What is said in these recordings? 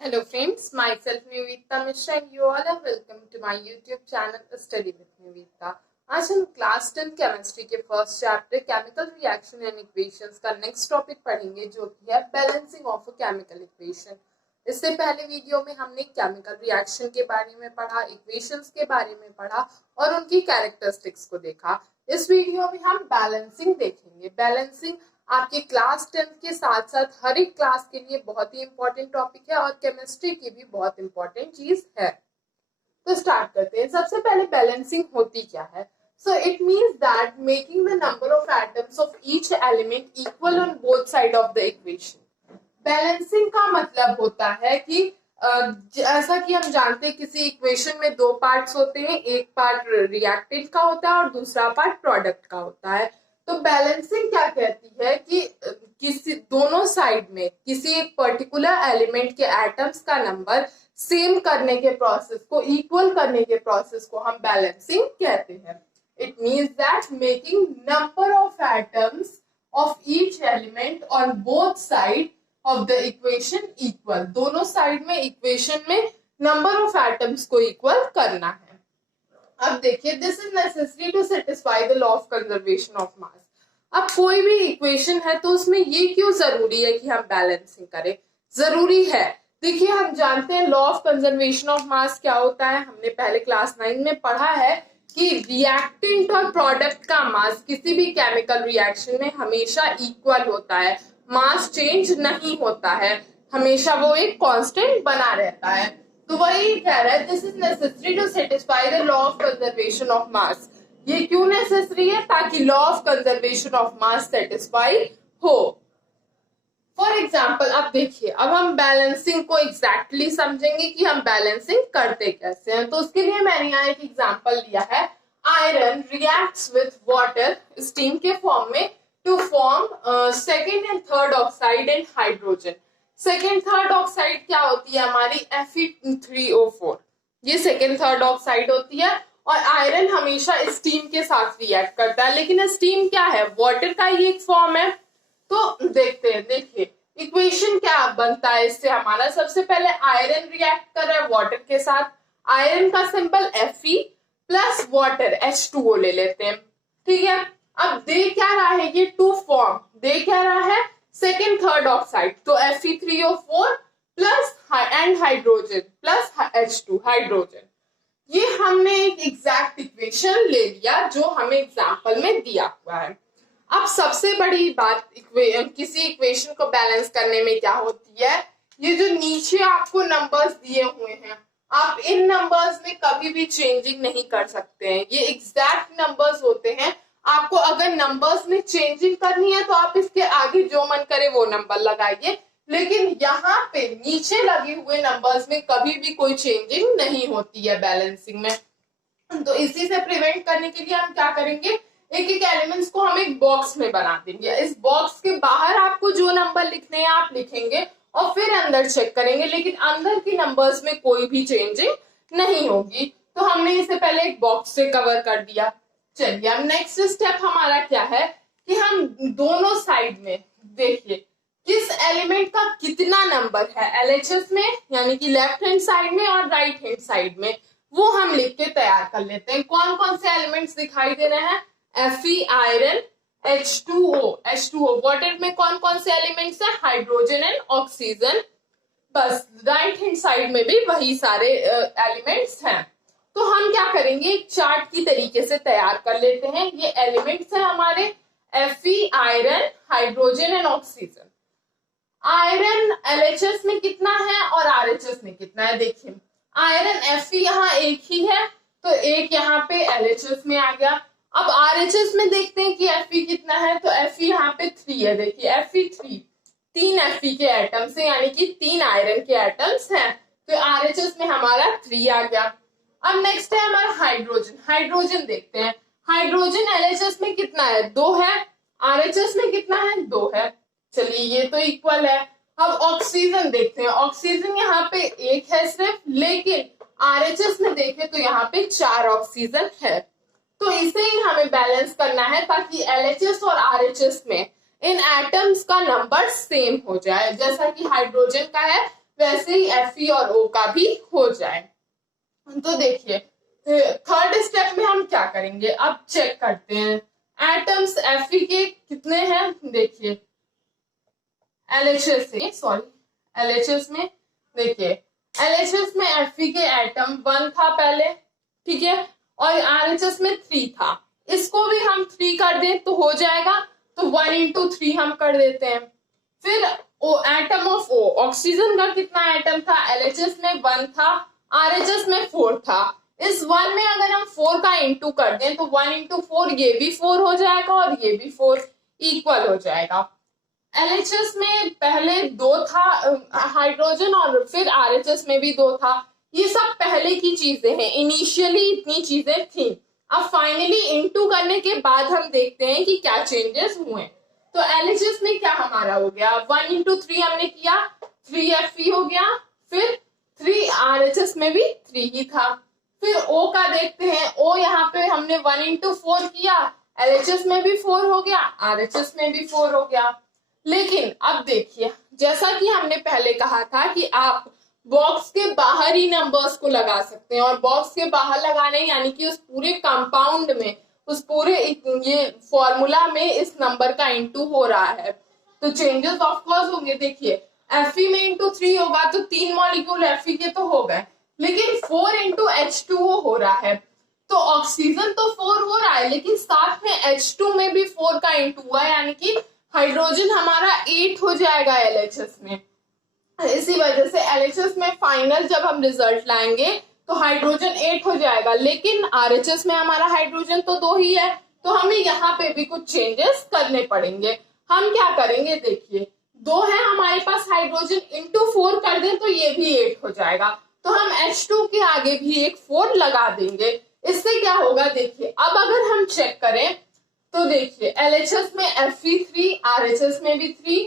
Hello friends, myself Nivedita Mishra and you all are welcome to my YouTube channel Study with Nivedita। आज हम class 10 chemistry के first chapter chemical reaction and equations का next topic पढ़ेंगे जो कि है balancing of a chemical equation. इससे पहले वीडियो में हमने केमिकल रिएक्शन के बारे में पढ़ा, इक्वेशंस के बारे में पढ़ा और उनकी कैरेक्टरिस्टिक्स को देखा। इस वीडियो में हम बैलेंसिंग देखेंगे। बैलेंसिंग आपके क्लास 10 के साथ साथ हर एक क्लास के लिए बहुत ही इंपॉर्टेंट टॉपिक है और केमिस्ट्री की भी बहुत इंपॉर्टेंट चीज है। तो स्टार्ट करते हैं। सबसे पहले बैलेंसिंग होती क्या है? So it means that making the number of atoms of each element equal on both side of the equation। Balancing का मतलब होता है कि जैसा कि हम जानते हैं किसी इक्वेशन में दो पार्ट्स होते हैं, एक पार्ट रिएक्टेंट का होता है और दूसरा पार्ट प्रोडक्ट का होता है। तो बैलेंसिंग क्या कहती है कि किसी दोनों साइड में किसी एक पर्टिकुलर एलिमेंट के एटम्स का नंबर सेम करने के प्रोसेस को, इक्वल करने के प्रोसेस को हम बैलेंसिंग कहते हैं। It means that making number of atoms of each element on both side of the equation equal। दोनों साइड में इक्वेशन में नंबर ऑफ एटम्स को इक्वल करना है। अब देखिए, this is necessary to satisfy the law of conservation of mass. अब कोई भी इक्वेशन है तो उसमें ये क्यों जरूरी है कि हम बैलेंसिंग करें? जरूरी है। देखिए, हम जानते हैं लॉ ऑफ कंजर्वेशन ऑफ मास क्या होता है। हमने पहले क्लास 9 में पढ़ा है कि रिएक्टेंट और प्रोडक्ट का मास किसी भी केमिकल रिएक्शन में हमेशा इक्वल होता है, मास चेंज नहीं होता है, हमेशा वो एक कांस्टेंट बना रहता है। तो वही कह रहा है, this is necessary to satisfy the law of conservation of mass. ये क्यों नेसेसरी है? ताकि law of conservation of mass satisfy हो। फॉर एग्जाम्पल, अब देखिए, अब हम बैलेंसिंग को एग्जैक्टली समझेंगे कि हम बैलेंसिंग करते कैसे हैं। तो उसके लिए मैंने यहाँ एक एग्जाम्पल लिया है। Iron reacts with water steam के फॉर्म में to form second and third oxide and hydrogen. Second third oxide क्या होती है? हमारी Fe3O4। ये सेकेंड थर्ड ऑक्साइड होती है और आयरन हमेशा स्टीम के साथ रिएक्ट करता है। लेकिन स्टीम क्या है? वाटर का ही एक फॉर्म है। तो देखते हैं, देखिए इक्वेशन क्या बनता है इससे हमारा। सबसे पहले आयरन रिएक्ट कर रहा है वाटर के साथ। आयरन का symbol Fe plus water H2O ले लेते हैं, ठीक है। अब दे क्या रहा है? ये टू फॉर्म दे क्या रहा है? Second third oxide. तो Fe3O4 plus and hydrogen plus H2 hydrogen. ये हमने एक एग्जैक्ट इक्वेशन ले लिया जो हमें एग्जाम्पल में दिया हुआ है। अब सबसे बड़ी बात किसी इक्वेशन को बैलेंस करने में क्या होती है? ये जो नीचे आपको नंबर्स दिए हुए हैं, आप इन नंबर्स में कभी भी चेंजिंग नहीं कर सकते हैं। ये एग्जैक्ट नंबर्स होते हैं। आपको अगर नंबर्स में चेंजिंग करनी है तो आप इसके आगे जो मन करे वो नंबर लगाइए, लेकिन यहाँ पे नीचे लगे हुए नंबर्स में कभी भी कोई चेंजिंग नहीं होती है बैलेंसिंग में। तो इसी से प्रिवेंट करने के लिए हम क्या करेंगे? एक एक एलिमेंट्स को हम एक बॉक्स में बना देंगे। इस बॉक्स के बाहर आपको जो नंबर लिखने हैं आप लिखेंगे और फिर अंदर चेक करेंगे, लेकिन अंदर के नंबर्स में कोई भी चेंजिंग नहीं होगी। तो हमने इसे पहले एक बॉक्स से कवर कर दिया। चलिए, अब नेक्स्ट स्टेप हमारा क्या है कि हम दोनों साइड में देखिए किस एलिमेंट का कितना नंबर है LHS में, यानी कि लेफ्ट हैंड साइड में और राइट हैंड साइड में, वो हम लिख के तैयार कर लेते हैं। कौन कौन से एलिमेंट्स दिखाई दे रहे हैं? Fe आयरन, H2O वाटर में कौन कौन से एलिमेंट्स हैं? Hydrogen and oxygen. बस राइट हैंड साइड में भी वही सारे एलिमेंट्स हैं। तो हम क्या करेंगे? एक चार्ट की तरीके से तैयार कर लेते हैं। ये एलिमेंट्स हैं हमारे Fe iron, hydrogen and oxygen. Iron LHS में कितना है और RHS में कितना है? देखिए, आयरन Fe यहाँ एक ही है तो एक यहाँ पे LHS में आ गया। अब RHS में देखते हैं कि Fe कितना है, तो Fe यहाँ पे 3 है। देखिए Fe3, 3 Fe के एटम्स हैं, यानी कि 3 आयरन के एटम्स हैं। तो RHS में हमारा 3 आ गया। अब नेक्स्ट है हमारा हाइड्रोजन। हाइड्रोजन देखते हैं। हाइड्रोजन LHS में कितना है? 2 है। RHS में कितना है? 2 है। चलिए, ये तो इक्वल है। अब ऑक्सीजन देखते हैं। ऑक्सीजन यहाँ पे 1 है सिर्फ, लेकिन RHS में देखें तो यहाँ पे 4 ऑक्सीजन है। तो इसे ही हमें बैलेंस करना है ताकि LHS और RHS में इन एटम्स का नंबर सेम हो जाए। जैसा कि हाइड्रोजन का है वैसे ही Fe और O का भी हो जाए। तो देखिए थर्ड स्टेप में हम क्या करेंगे, अब चेक करते हैं एटम्स Fe के कितने हैं। देखिए LHS में देखिए LHS में Fe के एटम 1 था पहले, ठीक है, और RHS में 3 था। इसको भी हम 3 कर दें तो हो जाएगा, तो 1 into 3 हम कर देते हैं। फिर एटम ऑफ O, ऑक्सीजन का कितना एटम था, LHS में 1 था, RHS में 4 था। इस 1 में अगर हम 4 का इंटू कर दें तो 1 into 4 ये भी 4 हो जाएगा और ये भी 4 इक्वल हो जाएगा। LHS में पहले 2 था हाइड्रोजन और फिर RHS में भी 2 था। ये सब पहले की चीजें हैं, इनिशियली इतनी चीजें थी। अब फाइनली इनटू करने के बाद हम देखते हैं कि क्या चेंजेस हुए। तो LHS में क्या हमारा हो गया, 1 into 3 हमने किया, 3 Fe हो गया, फिर 3 RHS में भी 3 ही था। फिर O का देखते हैं, O यहाँ पे हमने 1 into 4 किया, LHS में भी 4 हो गया, RHS में भी 4 हो गया। लेकिन अब देखिए जैसा कि हमने पहले कहा था कि आप बॉक्स के बाहर ही नंबर्स को लगा सकते हैं, और बॉक्स के बाहर लगाने यानी कि उस पूरे कंपाउंड में, उस पूरे ये फॉर्मूला में इस नंबर का इंटू हो रहा है, तो चेंजेस ऑफ कोर्स होंगे। देखिए Fe में इंटू 3 होगा तो 3 मॉलिक्यूल Fe के तो हो गए, लेकिन 4 इंटू H2O हो रहा है, तो ऑक्सीजन तो 4 हो रहा है, लेकिन साथ में H2 में भी 4 का इंटू हुआ है, यानी कि हाइड्रोजन हमारा 8 हो जाएगा LHS में। इसी वजह से LHS में फाइनल जब हम रिजल्ट लाएंगे तो हाइड्रोजन 8 हो जाएगा, लेकिन RHS में हमारा हाइड्रोजन तो 2 ही है, तो हमें यहाँ पे भी कुछ चेंजेस करने पड़ेंगे। हम क्या करेंगे, देखिए 2 है हमारे पास हाइड्रोजन, इंटू 4 कर दें तो ये भी 8 हो जाएगा, तो हम H2 के आगे भी एक 4 लगा देंगे। इससे क्या होगा, देखिए अब अगर हम चेक करें तो देखिए LHS में Fe3, RHS में भी 3,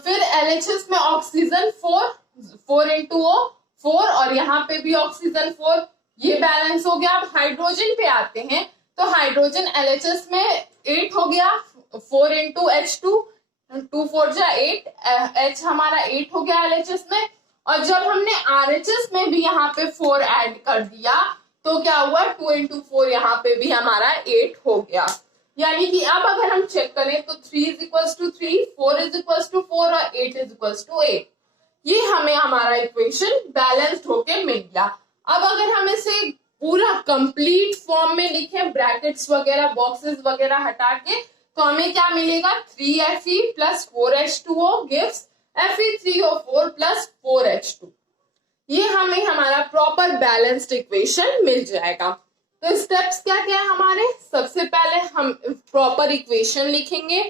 फिर LHS में ऑक्सीजन 4 into O 4, और यहाँ पे भी ऑक्सीजन 4, ये बैलेंस हो गया। अब हाइड्रोजन पे आते हैं तो हाइड्रोजन LHS में 8 हो गया, 4 into H2, 2 4 जा 8, H हमारा 8 हो गया LHS में, और जब हमने RHS में भी यहाँ पे 4 ऐड कर दिया तो क्या हुआ, 2 into 4 यहाँ पे भी हमारा 8 हो गया। यानी कि अब अगर हम चेक करें तो 3 is equals to 3, 4 is equals to 4 और 8 is equals to 8। ये हमें हमारा इक्वेशन बैलेंस्ड होके मिल गया। अब अगर हम इसे पूरा कंप्लीट फॉर्म में लिखें, ब्रैकेट्स वगैरह बॉक्सेस वगैरह हटा के, तो हमें क्या मिलेगा, 3Fe plus 4H2O gives Fe3O4 plus 4H2। ये हमें हमारा प्रॉपर बैलेंस्ड इक्वेशन मिल जाएगा। तो स्टेप्स क्या क्या है हमारे, सबसे पहले हम प्रॉपर इक्वेशन लिखेंगे,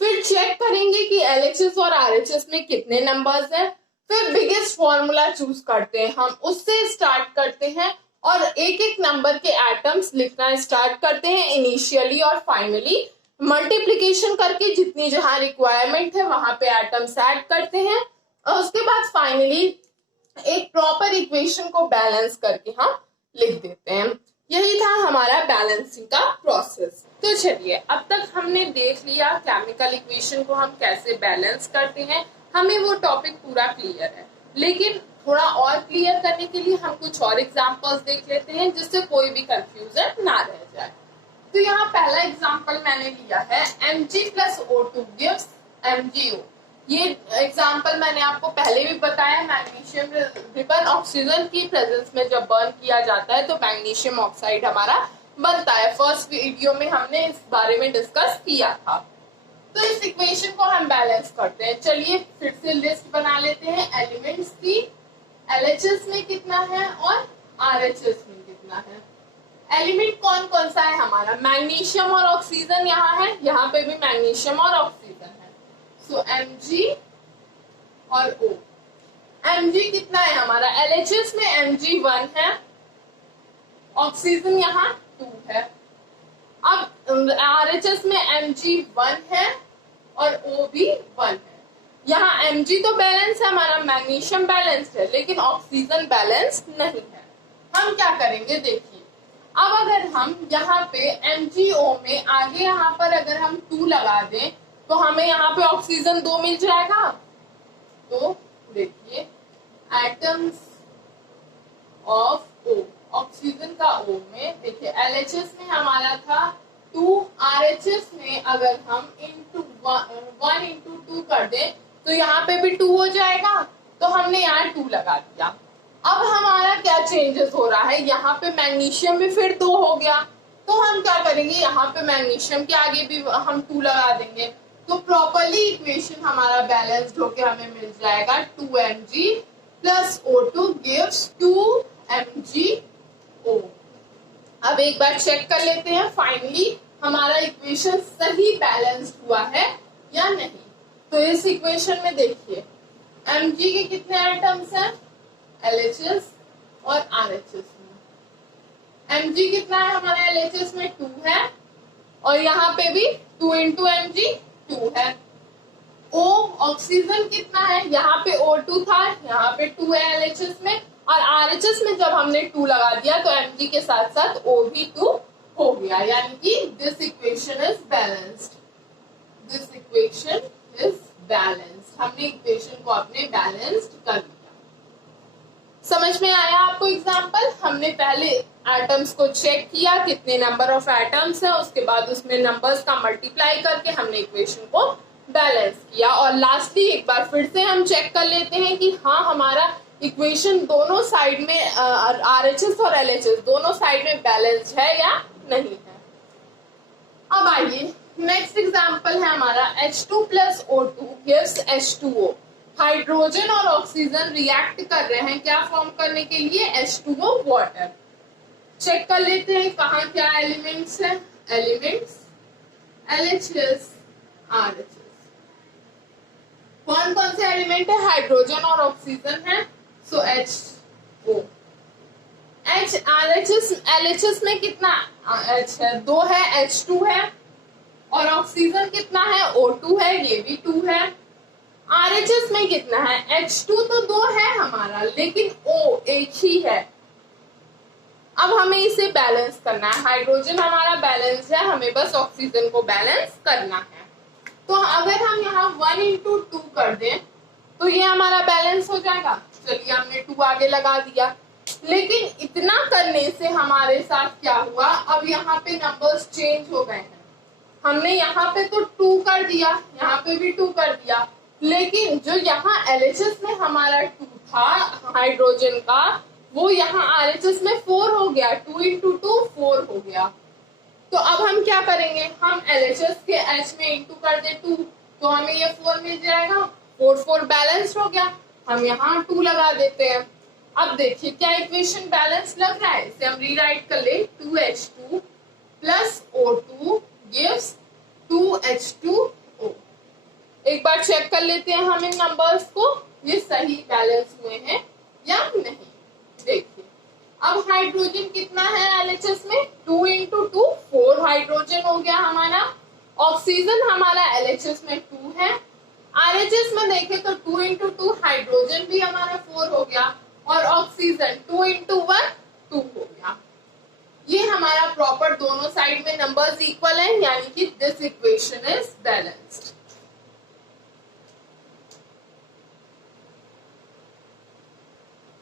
फिर चेक करेंगे कि LHS और RHS में कितने नंबर्स हैं, फिर बिगेस्ट फॉर्मूला चूज करते हैं, हम उससे स्टार्ट करते हैं और एक एक नंबर के एटम्स लिखना स्टार्ट करते हैं इनिशियली और फाइनली मल्टीप्लीकेशन करके जितनी जहां रिक्वायरमेंट है वहां पे एटम्स ऐड करते हैं, और उसके बाद फाइनली एक प्रॉपर इक्वेशन को बैलेंस करके हम लिख देते हैं। यही था हमारा बैलेंसिंग का प्रोसेस। तो चलिए अब तक हमने देख लिया केमिकल इक्वेशन को हम कैसे बैलेंस करते हैं, हमें वो टॉपिक पूरा क्लियर है, लेकिन थोड़ा और क्लियर करने के लिए हम कुछ और एग्जांपल्स देख लेते हैं जिससे कोई भी कंफ्यूजन ना रह जाए। तो यहाँ पहला एग्जांपल मैंने लिया है Mg plus O2 gives MgO। ये एग्जाम्पल मैंने आपको पहले भी बताया, मैग्नीशियम रिबन ऑक्सीजन की प्रेजेंस में जब बर्न किया जाता है तो मैग्नीशियम ऑक्साइड हमारा बनता है। फर्स्ट वीडियो में हमने इस बारे में डिस्कस किया था। तो इस इक्वेशन को हम बैलेंस करते हैं। चलिए फिर से लिस्ट बना लेते हैं एलिमेंट्स की। LHS में कितना है और RHS में कितना है। एलिमेंट कौन कौन सा है हमारा, मैग्नीशियम और ऑक्सीजन यहाँ है, यहाँ पे भी मैग्नीशियम और ऑक्सीजन है। सो Mg और O। Mg कितना है हमारा, LHS में Mg 1 है, ऑक्सीजन यहाँ 2 है। अब RHS में Mg 1 है और O भी 1 है। यहाँ Mg तो बैलेंस है हमारा, मैग्नीशियम बैलेंस्ड है, लेकिन ऑक्सीजन बैलेंस नहीं है। हम क्या करेंगे, देखिए अब अगर हम यहाँ पे MgO में आगे यहाँ पर अगर हम 2 लगा दें तो हमें यहाँ पे ऑक्सीजन 2 मिल जाएगा। तो देखिए एटम्स ऑफ O, ऑक्सीजन का O में देखिए LHS में हमारा था 2, RHS में अगर हम इंटू 1 इंटू 2 कर दें तो यहाँ पे भी 2 हो जाएगा, तो हमने यहाँ 2 लगा दिया। अब हमारा क्या चेंजेस हो रहा है, यहाँ पे मैग्नीशियम भी फिर 2 हो गया, तो हम क्या करेंगे, यहाँ पे मैग्नीशियम के आगे भी हम 2 लगा देंगे, तो प्रॉपरली इक्वेशन हमारा बैलेंस्ड होके हमें मिल जाएगा 2Mg plus O2 gives 2MgO। अब एक बार चेक कर लेते हैं फाइनली हमारा इक्वेशन सही बैलेंस्ड हुआ है या नहीं। तो इस इक्वेशन में देखिए Mg के कितने एटम्स हैं, LHS और RHS में। Mg कितना है हमारे LHS में 2 है, और यहाँ पे भी 2 इंटू Mg 2 है। O ऑक्सीजन कितना है, यहाँ पे O2 था, यहाँ पे 2 है LHS में, और RHS में जब हमने 2 लगा दिया तो Mg के साथ साथ O भी 2 हो गया, यानी कि this equation is balanced. This equation is balanced, हमने इक्वेशन को अपने बैलेंस्ड कर दिया। समझ में आया आपको एग्जांपल? हमने पहले एटम्स को चेक किया कितने नंबर ऑफ एटम्स है, उसके बाद उसमें नंबर्स का मल्टीप्लाई करके हमने इक्वेशन को बैलेंस किया, और लास्टली एक बार फिर से हम चेक कर लेते हैं कि हाँ हमारा इक्वेशन दोनों साइड में RHS और LHS दोनों साइड में बैलेंस है या नहीं है। अब आइए नेक्स्ट एग्जांपल है हमारा H2 plus O2 gives H2O। Hydrogen और ऑक्सीजन रिएक्ट कर रहे हैं क्या फॉर्म करने के लिए, H2O वाटर। चेक कर लेते हैं कहाँ क्या एलिमेंट्स है, एलिमेंट्स LHS RHS। कौन कौन से एलिमेंट है, हाइड्रोजन और ऑक्सीजन है, सो HO। LHS में कितना H है, 2 है, H2 है, और ऑक्सीजन कितना है, O2 है, ये भी 2 है। RHS में कितना है, H2 तो 2 है हमारा, लेकिन O एक ही है। अब हमें इसे बैलेंस करना है, हाइड्रोजन हमारा बैलेंस है, हमें बस ऑक्सीजन को बैलेंस करना है। तो अगर हम यहाँ 1 इंटू 2 कर दें तो ये हमारा बैलेंस हो जाएगा। चलिए हमने 2 आगे लगा दिया, लेकिन इतना करने से हमारे साथ क्या हुआ, अब यहाँ पे नंबर्स चेंज हो गए हैं। हमने यहाँ पे तो 2 कर दिया, यहाँ पे भी 2 कर दिया, लेकिन जो यहाँ LHS में हमारा 2 था हाइड्रोजन का, वो यहाँ RHS में 4 हो गया, 2 इंटू 2 4 हो गया। तो अब हम क्या करेंगे, हम LHS के H में इंटू कर दे 2, तो हमें ये 4 मिल जाएगा, 4 बैलेंस हो गया, हम यहाँ 2 लगा देते हैं। अब देखिए क्या इक्वेशन बैलेंस लग रहा है, इसे हम रीराइट कर ले, 2H2 plus O2 gives 2H2O। एक बार चेक कर लेते हैं हम इन नंबर्स को, ये सही बैलेंस हुए हैं या नहीं। देखिए अब हाइड्रोजन कितना है LHS में, 2 इंटू 2 4 हाइड्रोजन हो गया हमारा। ऑक्सीजन हमारा LHS में 2 है, RHS में देखें तो 2 इंटू 2 हाइड्रोजन भी हमारा 4 हो गया, और ऑक्सीजन 2 इंटू 1 2 हो गया। ये हमारा प्रॉपर दोनों साइड में नंबर्स इक्वल हैं, यानी कि दिस इक्वेशन इज बैलेंस्ड।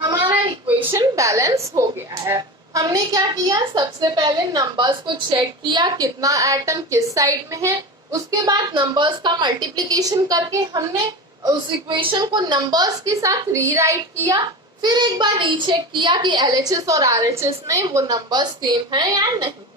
हमारा इक्वेशन बैलेंस हो गया है। हमने क्या किया, सबसे पहले नंबर्स को चेक किया कितना एटम किस साइड में है, उसके बाद नंबर्स का मल्टीप्लिकेशन करके हमने उस इक्वेशन को नंबर्स के साथ रीराइट किया, फिर एक बार रीचेक किया कि LHS और RHS में वो नंबर्स सेम है या नहीं है।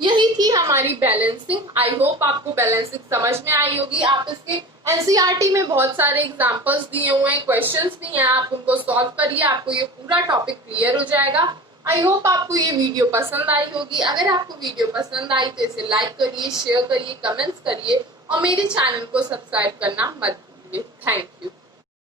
यही थी हमारी बैलेंसिंग। आई होप आपको बैलेंसिंग समझ में आई होगी। आप इसके NCERT में बहुत सारे एग्जांपल्स दिए हुए हैं, क्वेश्चंस भी हैं, आप उनको सॉल्व करिए, आपको ये पूरा टॉपिक क्लियर हो जाएगा। आई होप आपको ये वीडियो पसंद आई होगी। अगर आपको वीडियो पसंद आई तो इसे लाइक करिए, शेयर करिए, कमेंट्स करिए, और मेरे चैनल को सब्सक्राइब करना मत भूलिए। Thank you.